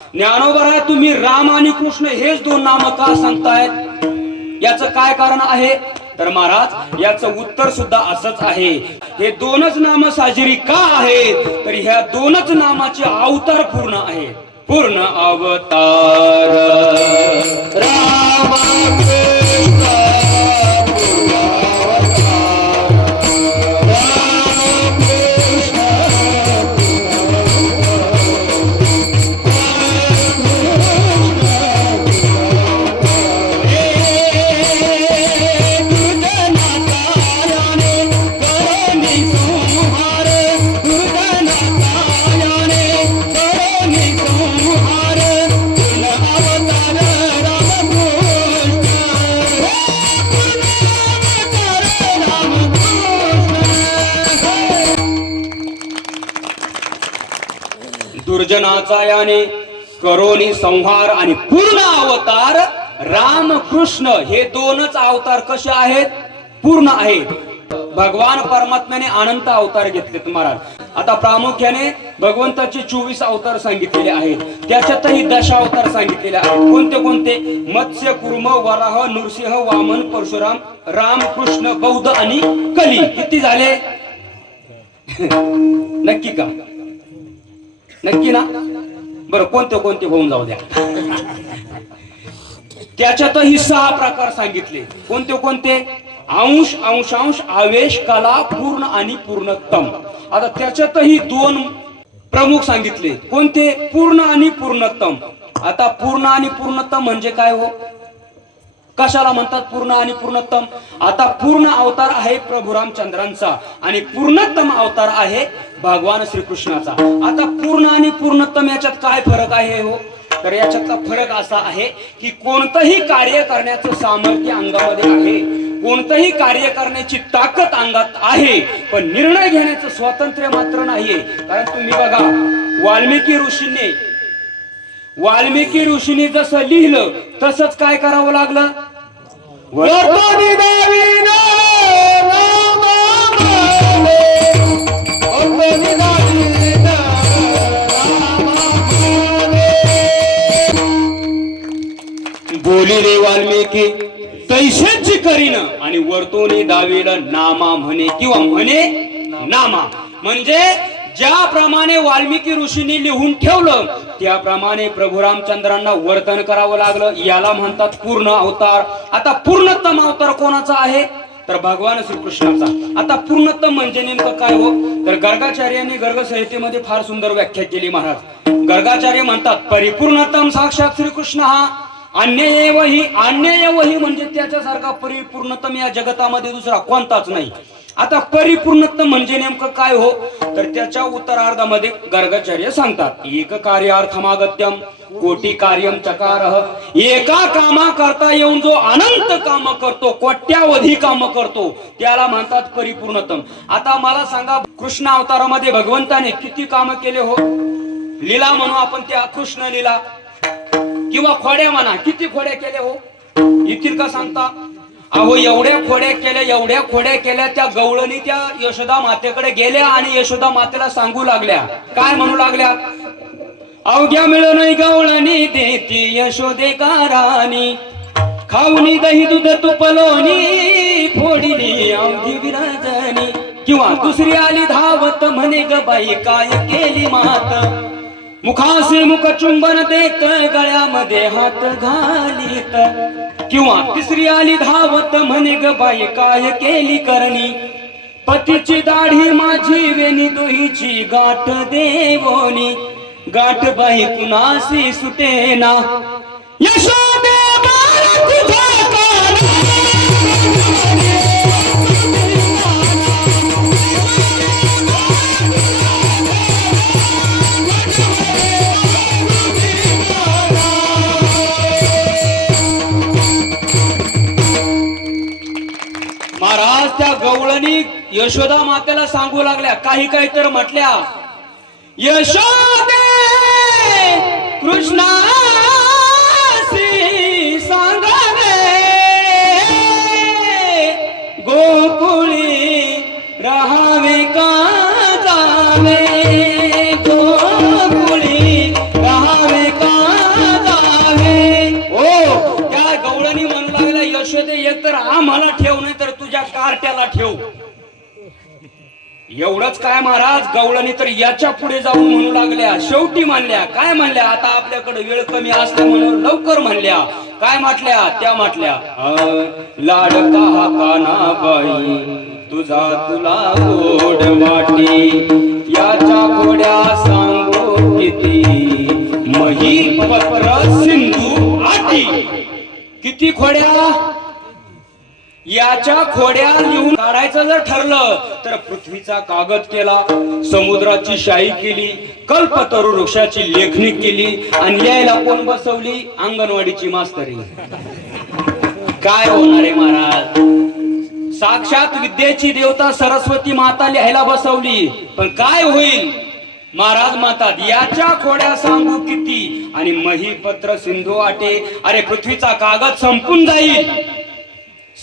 ज्ञानोबरा तुम्ही राम आणि कृष्ण हेच दोन नाम का सांगतायत? याच काय कारण आहे? तर महाराज याचं उत्तर सुद्धा असंच आहे. हे दोनच नाम साजरी का आहेत? तर ह्या दोनच नामाचे अवतार पूर्ण आहे पूर्ण अवतार. राम दुर्जनाचा याने करोनी संहार आणि पूर्ण अवतार राम कृष्ण हे दोनच अवतार कसे आहेत पूर्ण आहेत भगवान परमात्म्याने अनंत अवतार घेतलेत महाराज आता प्रामुख्याने भगवंताचे चोवीस अवतार सांगितलेले आहेत त्याच्यातही दशावतार सांगितलेले आहेत कोणते कोणते मत्स्य कुर्म वराह नृसिंह वामन परशुराम राम कृष्ण बौद्ध आणि कली किती झाले नक्की का नक्की ना? बरं कोणते कोणते होऊन जाऊ द्या. त्याच्यातही सहा प्रकार सांगितले. कोणते कोणते? अंश अंशांश आवेश कला पूर्ण आणि पूर्णतम आता त्याच्यातही दोन प्रमुख सांगितले. कोणते? पूर्ण आणि पूर्णतम आता पूर्ण आणि पूर्णतम म्हणजे काय हो? कशाला म्हणतात पूर्ण आणि पूर्णतम आता पूर्ण अवतार आहे प्रभू रामचंद्रांचा आणि पूर्णोत्तम अवतार आहे भगवान श्रीकृष्णाचा. आता पूर्ण आणि पूर्णतम याच्यात काय फरक आहे हो? तर याच्यातला फरक असा आहे की कोणतंही कार्य करण्याचं सामर्थ्य अंगामध्ये आहे. कोणतंही कार्य करण्याची ताकद अंगात आहे पण निर्णय घेण्याचं स्वातंत्र्य मात्र नाहीये. कारण तुम्ही बघा वाल्मिकी ऋषींनी वाल्मिकी ऋषींनी जसं लिहिलं तसंच काय करावं लागलं? बोली दाविना राम माने, वाल्मिकी तैसेच करीन आणि वर्तोनी दावीला नामा म्हणे किंवा म्हणे नामा. म्हणजे ज्याप्रमाणे वाल्मिकी ऋषींनी लिहून ठेवलं त्याप्रमाणे प्रभू रामचंद्रांना वर्तन करावं लागलं. याला म्हणतात पूर्ण अवतार. आता पूर्णतम अवतार कोणाचा आहे? तर भगवान श्रीकृष्णाचा. आता पूर्णतम म्हणजे नेमकं काय हो? तर गर्गाचार्यांनी गर्ग संहितेमध्ये फार सुंदर व्याख्या केली महाराज. गर्गाचार्य म्हणतात परिपूर्णतम साक्षात श्रीकृष्ण हा. अन्यवही अन्यवही म्हणजे त्याच्यासारखा परिपूर्णतम या जगतामध्ये दुसरा कोणताच नाही. आता परिपूर्णतम म्हणजे नेमकं काय हो? तर त्याच्या उत्तरार्धामध्ये गर्गाचार्य सांगतात एक कार्यार्थमागत्यम कोटी कार्यम चकार. एका कामा करता येऊन जो अनंत काम करतो कोट्यावधी काम करतो त्याला म्हणतात परिपूर्णतम आता मला सांगा कृष्ण अवतारामध्ये भगवंताने किती काम केले हो? लीला म्हणू आपण त्या कृष्ण लीला. किंवा खोड्या म्हणा किती खोड्या केल्या हो? येतील का सांगता? अहो एवढ्या खोड्या केल्या एवढ्या खोड्या केल्या त्या गवळणी त्या यशोदा मातेकडे गेल्या आणि यशोदा मातेला सांगू लागल्या. काय म्हणू लागल्या? अवघ्या मिळून गवळणी देती यशोदे काराणी खाऊनी दही दूध तुपलोनी फोडीनी अवघी विराजनी किंवा दुसरी आली धावत म्हणे ग बाई काय केली मात? मुखासे मुख चुंबन देत गळ्यामध्ये हात घालीत. किंवा तिसरी आली धावत म्हणे ग बाई काय केली करणी? पतीची दाढी माझी वेणी दोहीची गाठ देवोनी. गाठ बाई कुणाशी सुटेना? यशो! महाराज त्या गवळणी यशोदा मातेला सांगू लागल्या. काही काही तर म्हटल्या यशोदे कृष्णा ताट्याला ठेव. एवढंच काय महाराज? गवळणी तर याच्यापुढे जाऊन म्हणू लागल्या. शेवटी म्हणल्या काय म्हणल्या आता आपल्याकडे वेळ कमी असते म्हणून लवकर म्हणल्या काय म्हटल्या? त्या म्हटल्या लाडका हा काना बाई? तुझा तुला गोड वाटी याच्या घोड्या सांगू किती? मही पत्र सिंधू आटी. किती खोड्या याच्या खोड्या लिहून काढायचं जर ठरलं तर पृथ्वीचा कागद केला समुद्राची शाही केली कल्पतरू वृक्षाची लेखणी केली आणि यायला कोण बसवली? अंगणवाडीची मास्तरी. काय होणार आहे महाराज? साक्षात विद्येची देवता सरस्वती माता लिहायला बसवली पण काय होईल? महाराज म्हणतात याच्या खोड्या सांगू किती? आणि महीपत्र सिंधू आटे अरे पृथ्वीचा कागद संपून जाईल.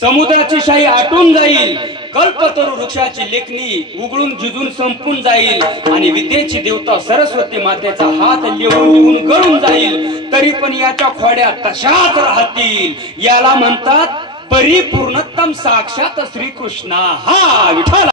समुद्राची शाही आटून जाईल. कल्पतरू वृक्षाची लेखणी उघडून झिजून संपून जाईल. आणि विद्येची देवता सरस्वती मातेचा हात लिहून लिहून गळून जाईल. तरी पण याच्या खोड्या तशाच राहतील. याला म्हणतात परिपूर्णतम साक्षात श्रीकृष्णा. हा विठाला